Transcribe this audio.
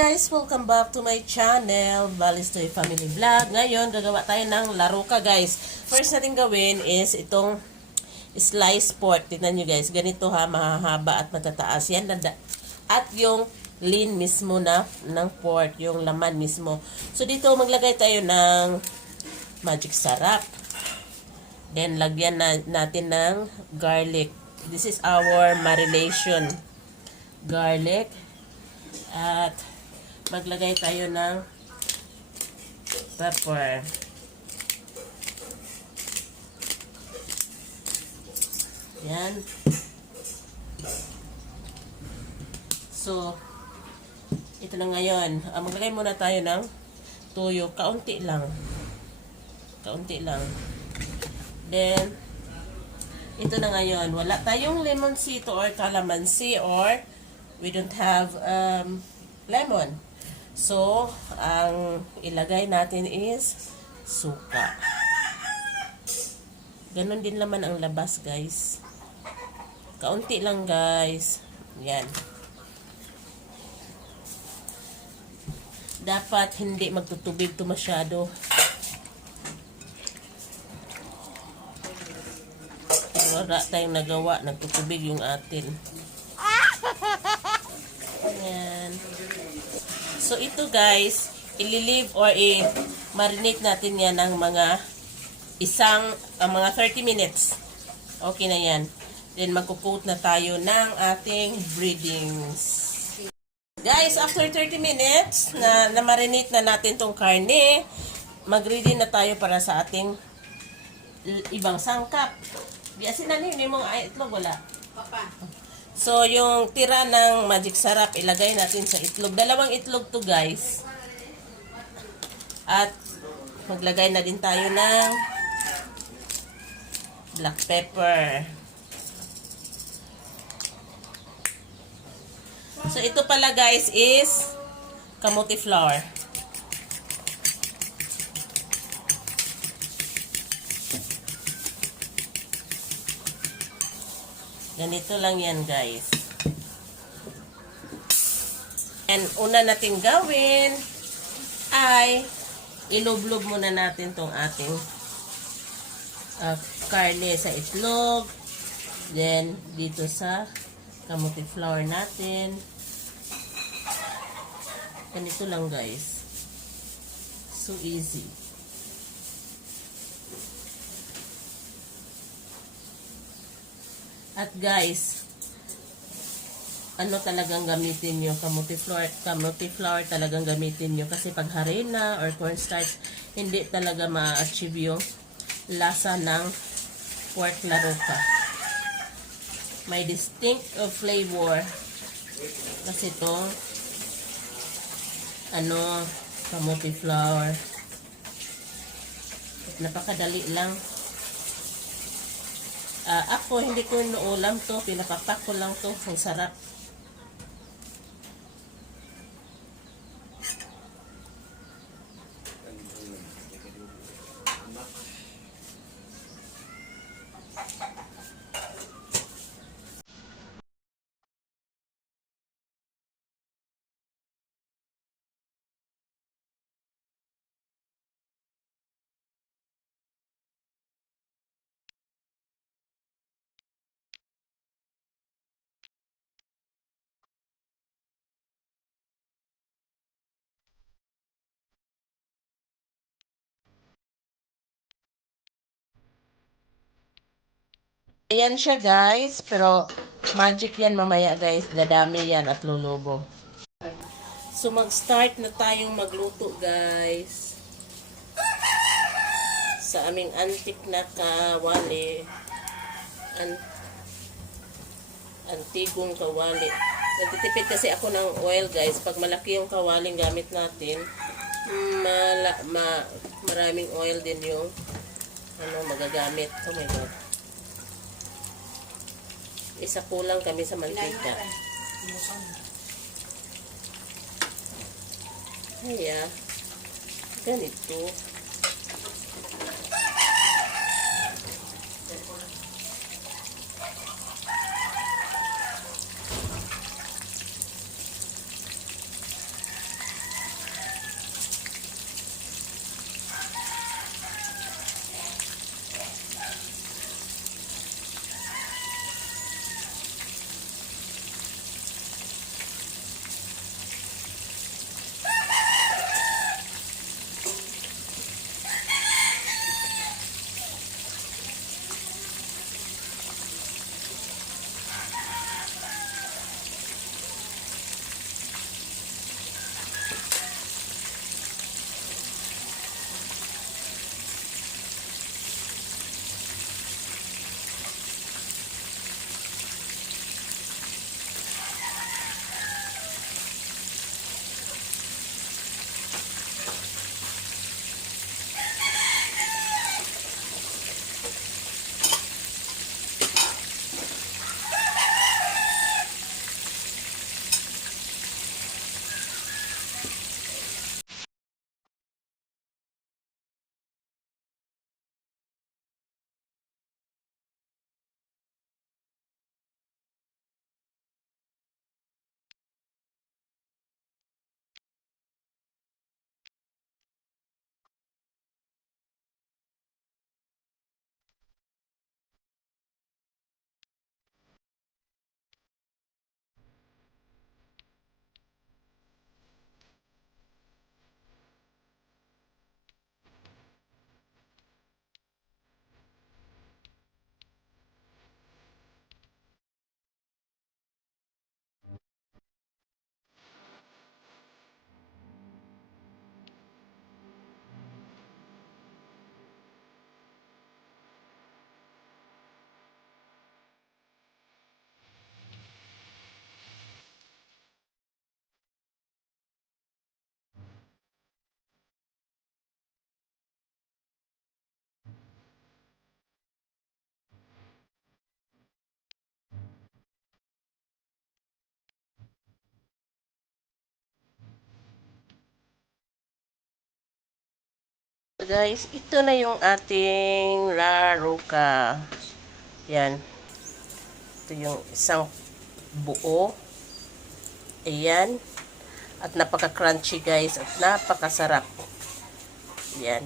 guys! Welcome back to my channel, Balistoy Family Vlog. Ngayon, gagawa tayo ng laruka guys. First natin gawin is itong sliced pork. Tignan nyo guys, ganito ha, mahahaba at matataas. Yan, at yung lean mismo na ng pork, yung laman mismo. So dito, maglagay tayo ng magic sarap. Then, lagyan natin ng garlic. This is our marination. Garlic. At maglagay tayo ng pepper. Yan. So, ito na ngayon. Maglagay muna tayo ng tuyo. Kaunti lang. Kaunti lang. Then, ito na ngayon. Wala tayong lemonsito or calamansi or we don't have lemon. So, ang ilagay natin is suka. Ganon din naman ang labas, guys. Kaunti lang, guys. Yan. Dapat hindi magtutubig to masyado. Wala tayong nagawa. Nagtutubig yung atin. Yan. So, ito guys, ililive or i-marinate natin yan ng mga mga 30 minutes. Okay na yan. Then, magkukot na tayo ng ating breadings. Guys, after 30 minutes, na marinate na natin tong karne, mag-ready na tayo para sa ating ibang sangkap. Biasin na niyo mong itlog, wala? Papa. So, yung tira ng magic sarap, ilagay natin sa itlog. Dalawang itlog to guys. At maglagay na din tayo ng black pepper. So, ito pala guys is kamote flour. Ganito lang yan, guys. And una natin gawin ay ilublob muna natin tong ating karne sa itlog. Then, dito sa kamote flour natin. Ganito lang, guys. So easy. At guys, ano talagang gamitin nyo? Kamote flour talagang gamitin nyo. Kasi pag harina or cornstarch, hindi talaga ma-achieve yung lasa ng pork laruka. May distinct of flavor. Kasi ito, kamote flour. At napakadali lang. Ako, hindi ko inuulam to. Pinapapak ko lang to. Ang sarap. Ayan siya guys, pero magic yan mamaya guys, dadami yan at lulubo. So mag-start na tayong magluto guys. Sa aming antik na kawali. Antigong kawali. Nagtitipid kasi ako ng oil guys. Pag malaki yung kawaling gamit natin, maraming oil din yung magagamit. Oh my God. Isa kulang kami sa mantika. Kaya, ganito. guys, ito na yung ating laruka. Yan. Ito yung isang buo. Ayan. At napaka-crunchy guys. At napakasarap. Yan.